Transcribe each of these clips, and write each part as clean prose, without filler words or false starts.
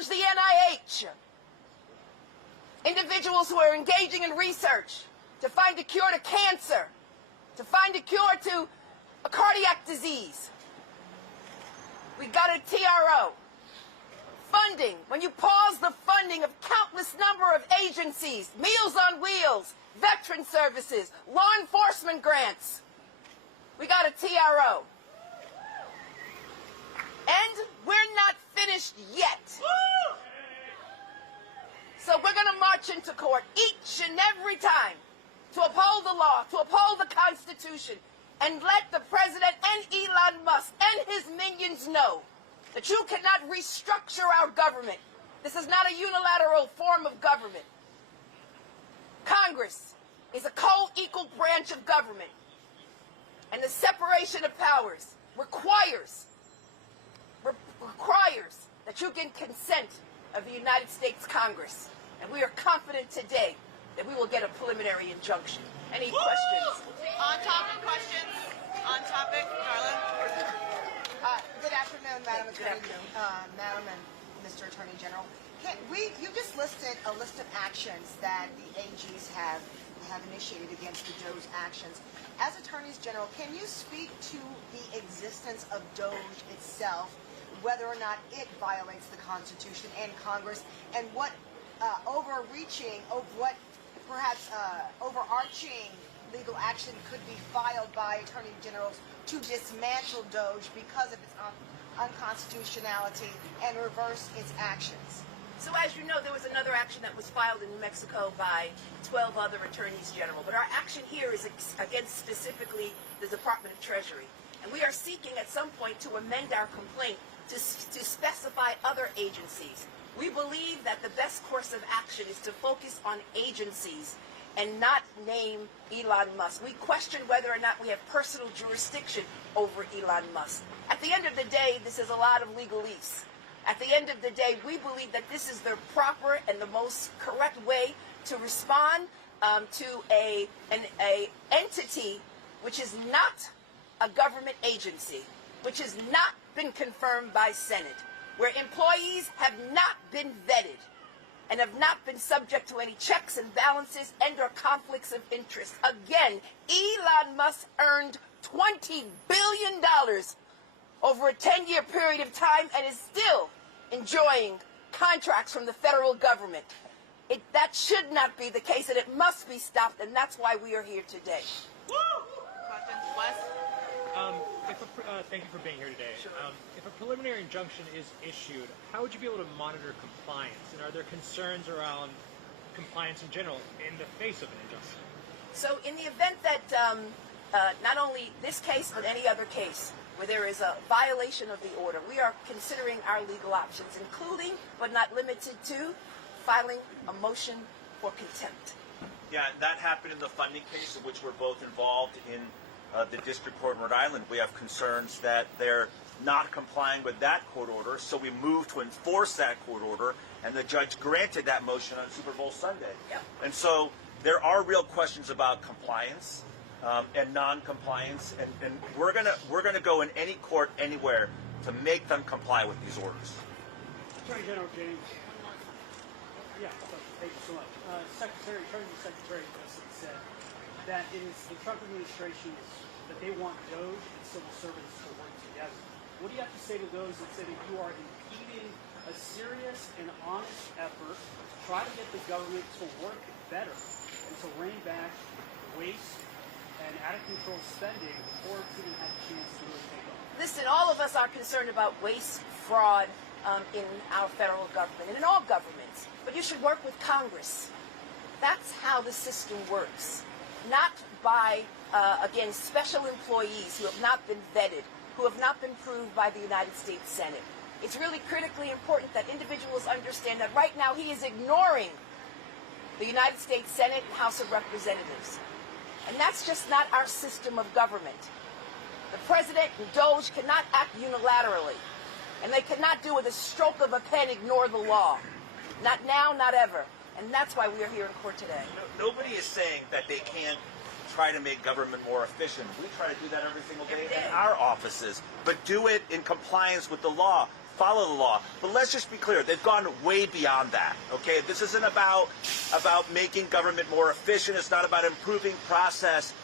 challenge the NIH. Individuals who are engaging in research to find a cure to cancer, to find a cure to a cardiac disease. We got a TRO. Funding, when you pause the funding of countless number of agencies, Meals on Wheels, veteran services, law enforcement grants, we got a TRO. And we're not finished yet. So we're going to march into court each and every time to uphold the law, to uphold the Constitution, and let the President and Elon Musk and his minions know that you cannot restructure our government. This is not a unilateral form of government. Congress is a co-equal branch of government, and the separation of powers requires that you get consent of the United States Congress. And we are confident today that we will get a preliminary injunction. Any questions? On topic questions? On topic, Carla? Good afternoon, Madam Attorney, Madam and Mr. Attorney General. You just listed a list of actions that the AGs have initiated against the DOGE actions. As Attorneys General, can you speak to the existence of DOGE itself, whether or not it violates the Constitution and Congress, and what overarching legal action could be filed by Attorney Generals to dismantle DOGE because of its unconstitutionality and reverse its actions? So as you know, there was another action that was filed in New Mexico by 12 other attorneys general. But our action here is against specifically the Department of Treasury. And we are seeking at some point to amend our complaint to specify other agencies. We believe that the best course of action is to focus on agencies and not name Elon Musk. We question whether or not we have personal jurisdiction over Elon Musk. At the end of the day, this is a lot of legalese. At the end of the day, we believe that this is the proper and the most correct way to respond to an entity which is not a government agency, which has not been confirmed by Senate, where employees have not been vetted and have not been subject to any checks and balances and or conflicts of interest. Again, Elon Musk earned $20 billion over a 10-year period of time and is still enjoying contracts from the federal government. That should not be the case, and it must be stopped, and that's why we are here today. Questions? Wes? Thank you for being here today. Sure. If a preliminary injunction is issued, how would you be able to monitor compliance? And are there concerns around compliance in general in the face of an injunction? So in the event that not only this case, but any other case where there is a violation of the order, we are considering our legal options, including, but not limited to, filing a motion for contempt. Yeah, that happened in the funding case, in which we're both involved in the district court in Rhode Island. We have concerns that they're not complying with that court order, so we moved to enforce that court order, and the judge granted that motion on Super Bowl Sunday. Yep. And so there are real questions about compliance and non-compliance, and we're gonna go in any court anywhere to make them comply with these orders. Attorney General James. Yeah, thank you so much. Treasury Secretary said that it is the Trump administration that they want DOGE and civil servants to work together. What do you have to say to those that say that you are impeding a serious and honest effort to try to get the government to work better and to rein back waste and out-of-control spending before it's even had a chance to really take off? Listen, all of us are concerned about waste, fraud in our federal government and in all governments. But you should work with Congress. That's how the system works. Not by, again, special employees who have not been vetted, who have not been proved by the United States Senate. It's really critically important that individuals understand that right now he is ignoring the United States Senate and House of Representatives. And that's just not our system of government. The president and DOGE cannot act unilaterally. And they cannot do with a stroke of a pen ignore the law. Not now, not ever. And that's why we are here in court today. Nobody is saying that they can't try to make government more efficient. We try to do that every single day in our offices, but do it in compliance with the law. follow the law. But let's just be clear, they've gone way beyond that, okay? This isn't about making government more efficient. It's not about improving process.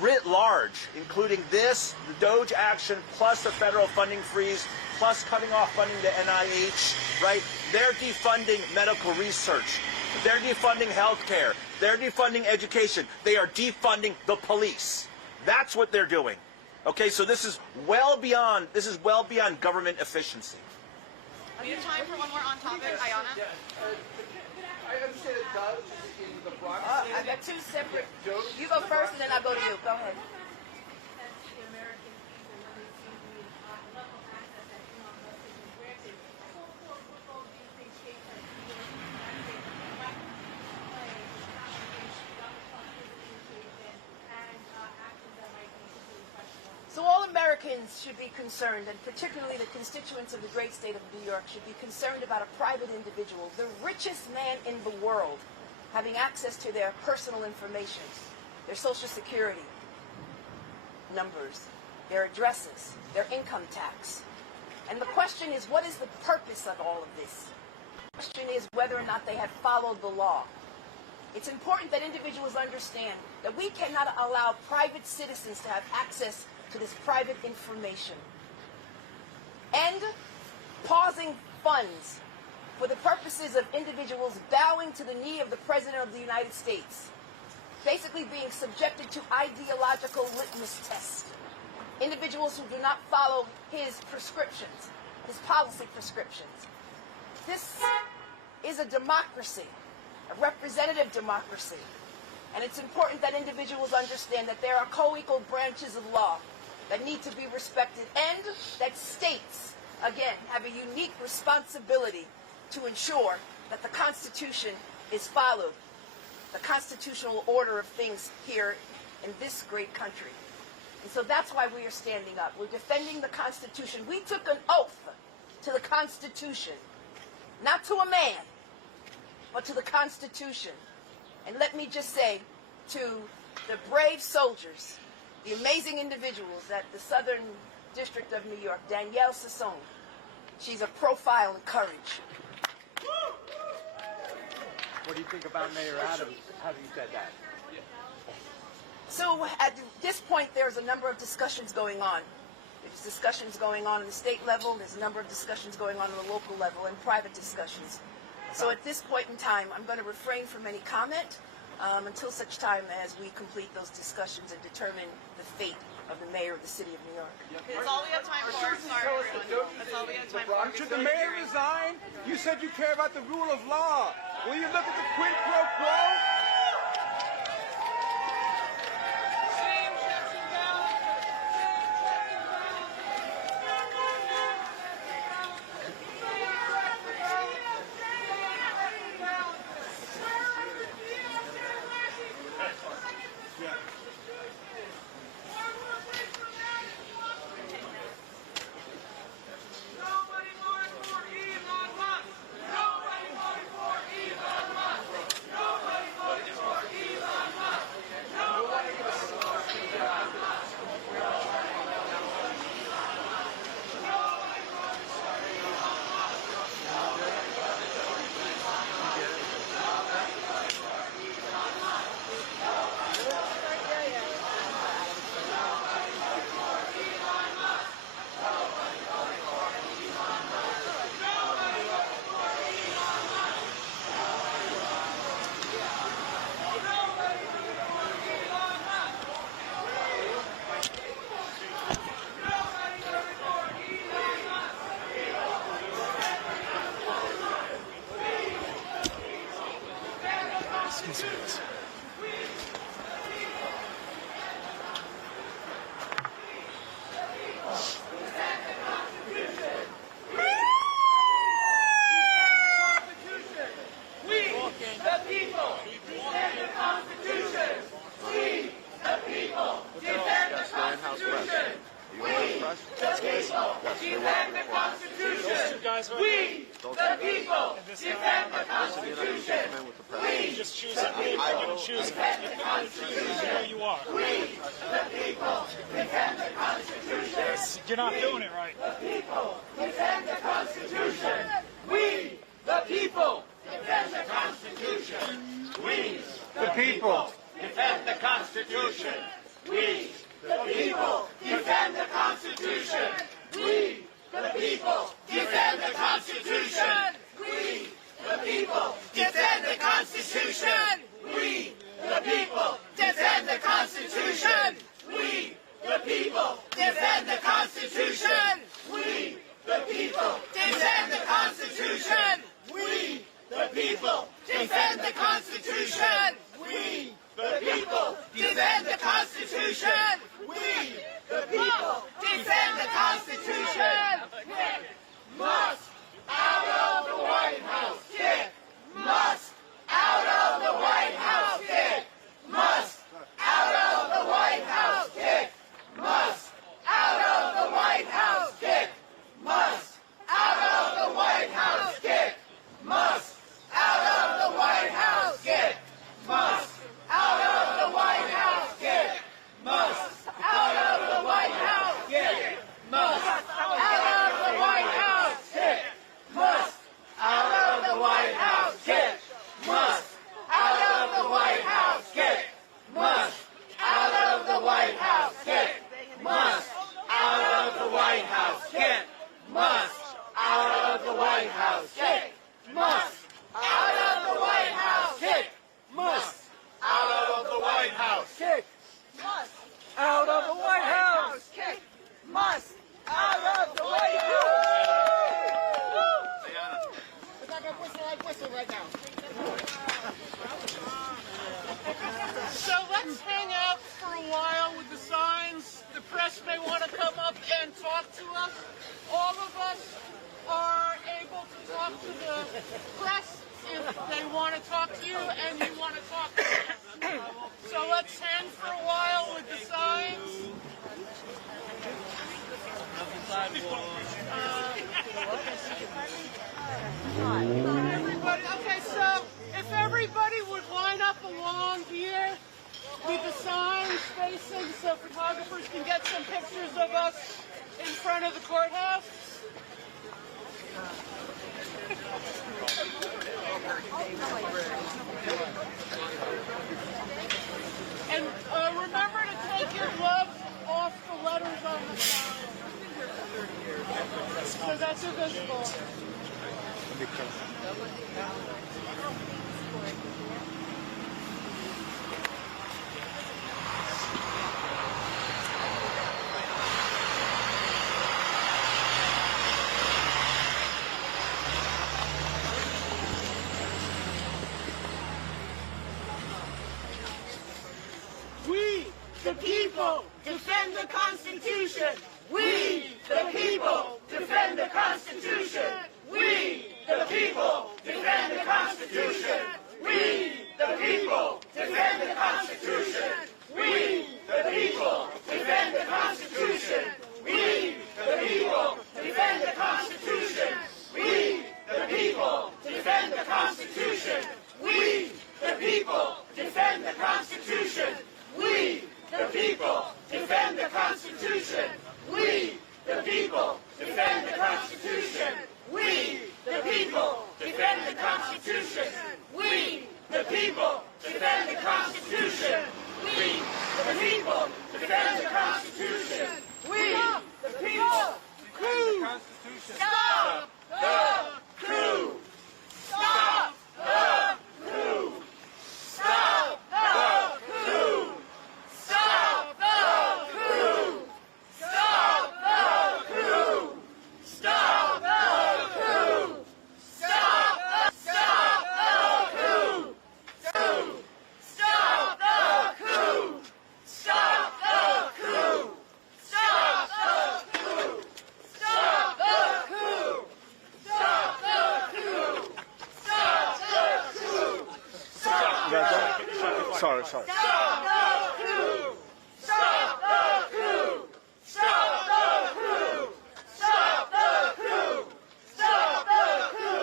Writ large, including this, the DOGE action, plus the federal funding freeze, plus cutting off funding to NIH, right? They're defunding medical research. They're defunding healthcare. They're defunding education. They are defunding the police. That's what they're doing. Okay, so this is well beyond government efficiency. We have time for one more on topic. Ayana. I understand it does in the Bronx. I've got two separate. You go first, and then I'll go to you. Go ahead. So all Americans should be concerned, and particularly the constituents of the great state of New York should be concerned about a private individual, the richest man in the world, having access to their personal information, their social security numbers, their addresses, their income tax. And the question is, what is the purpose of all of this? The question is whether or not they have followed the law. It's important that individuals understand that we cannot allow private citizens to have access to this private information. And pausing funds for the purposes of individuals bowing to the knee of the President of the United States, basically being subjected to ideological litmus tests. Individuals who do not follow his prescriptions, his policy prescriptions. This is a democracy, a representative democracy. And it's important that individuals understand that there are co-equal branches of law that need to be respected, and that states, again, have a unique responsibility to ensure that the Constitution is followed, the constitutional order of things here in this great country. And so that's why we are standing up. We're defending the Constitution. We took an oath to the Constitution, not to a man, but to the Constitution. And let me just say to the brave soldiers, the amazing individuals at the Southern District of New York, Danielle Sassone, she's a profile in courage. What do you think about Mayor Adams having said that? So at this point, there's a number of discussions going on. There's discussions going on the state level. There's a number of discussions going on the local level, and private discussions. So at this point in time, I'm going to refrain from any comment until such time as we complete those discussions and determine the fate of the mayor of the city of New York. That's all we have time for. Sorry, everyone. That's all we have time for. Should the mayor resign? You said you care about the rule of law. Will you look at the quid pro quo? Defend the Constitution. We The people defend the Constitution. We, Just choose it. You can choose it. You know you are. we, the people defend the Constitution. You're not doing it right. The people defend the Constitution. We, the people defend the Constitution. We, The people. defend the Constitution. We, the people, defend the Constitution. We, the people, defend the Constitution. We, the people, defend the Constitution. We, the people, defend the Constitution. We, the people, defend the Constitution. We, the people, defend the Constitution. We, the people, defend the Constitution. We, the people, defend the Constitution. We, the people, defend the Constitution. Kick Musk out of the White House. Kick Musk out of the White House. Kick Musk out of the White House. Kick Musk out of the White House. Kick Musk out of the White House. Kick Musk out of the White House. Kick Musk out of the White House. Kick Musk out of the White House. Kick Musk out of the White House. Kick Musk out of the White House. Kick Musk out of the White House. Kick Musk out of the White House. Kick Musk out of the White House. Kick Musk out of the White House. Kick Musk out of the White House. Kick Musk out of the White House. Kick Musk out of the White House. Kick Musk out of the White House. So let's hang out for a while with the signs. The press may want to come up and talk to us. All of us are able to talk to the press if they want to talk to you and you want to talk to them. So let's hang for a while with the signs. Everybody, okay, so if everybody would line up along here with the signs facing so photographers can get some pictures of us in front of the courthouse. And remember to take your gloves off the letters on the sign. So that's invisible. We, the people, defend the Constitution. We, the people, defend the Constitution. We, the people, defend the Constitution. We, the people, defend the Constitution. We, the people, defend the Constitution. We, the people, defend the Constitution. We, the people, defend the Constitution. We, the people, defend the Constitution. We, the people, defend the Constitution. We, the people, defend the Constitution. We, the people, defend the Constitution. We, the people, defend the Constitution. We, the people, defend the Constitution. We, the people, coup! Stop the coup! Stop the coup! Stop the coup! Stop the coup! Stop the coup! Stop the coup! Stop the coup! Stop the coup! Stop the coup! Stop the coup! Stop the coup! Stop the coup! Stop the coup! Sorry. Stop the coup! Stop the coup! Stop the coup! Stop the coup! Stop the coup!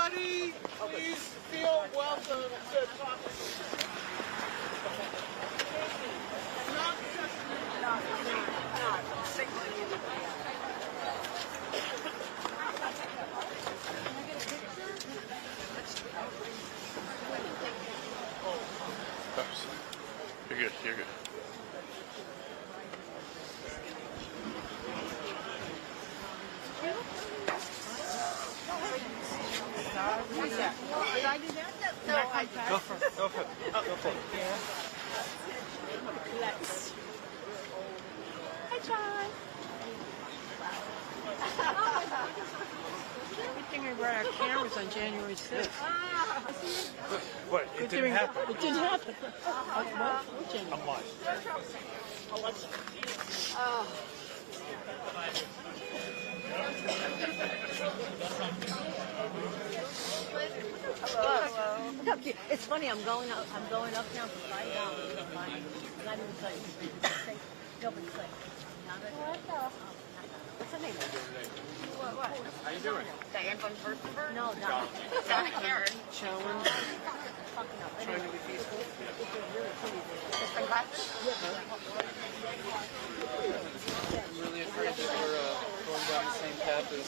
Everybody, please feel welcome to talk to us. Not just You're good. You're good. Go for it. Go for it. Go for it. Hi, John. Good thing I brought our cameras on January 6th. What? It didn't happen. It didn't happen. What January? I'm watching. Look, it's funny. I'm going up now for $5. Not even saying. Nobody's saying. What's her name? What? How you doing? Diane von Furstenberg? No, not Donna Karen. Challenge. Trying to be peaceful. I'm really afraid that we're going down the same path as